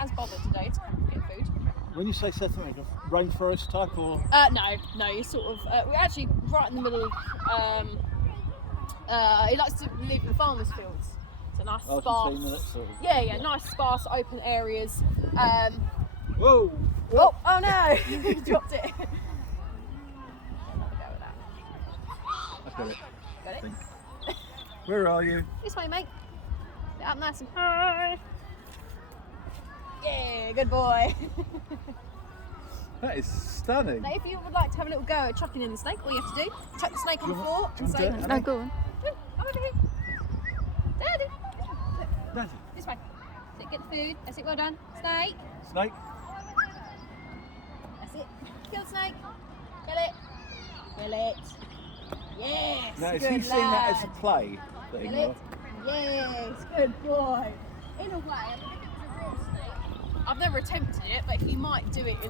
has bothered today to come and get food. When you say setting like a rainforest type or? No, you're sort of, we're actually right in the middle of, he likes to live in the farmer's fields. So nice sparse, 15 minutes or? yeah, nice sparse open areas. Whoa! Oh no, he dropped it. I've got it. Got it? Where are you? This way, mate. Get up nice and high. Yeah, good boy. That is stunning. Now, if you would like to have a little go at chucking in the snake, all you have to do, chuck the snake on the floor and do say, you want to do it, no, go on. I'm over here. Daddy. Daddy. This way. That's it, get the food. That's it, well done. Snake. Snake. That's it. Kill the snake. Kill it. Kill it. Yes. Now, is good he seeing that as lad. a play? That Kill it. Yes. Good boy. In a way, I mean, if it was a real snake, I've never attempted it, but he might do it in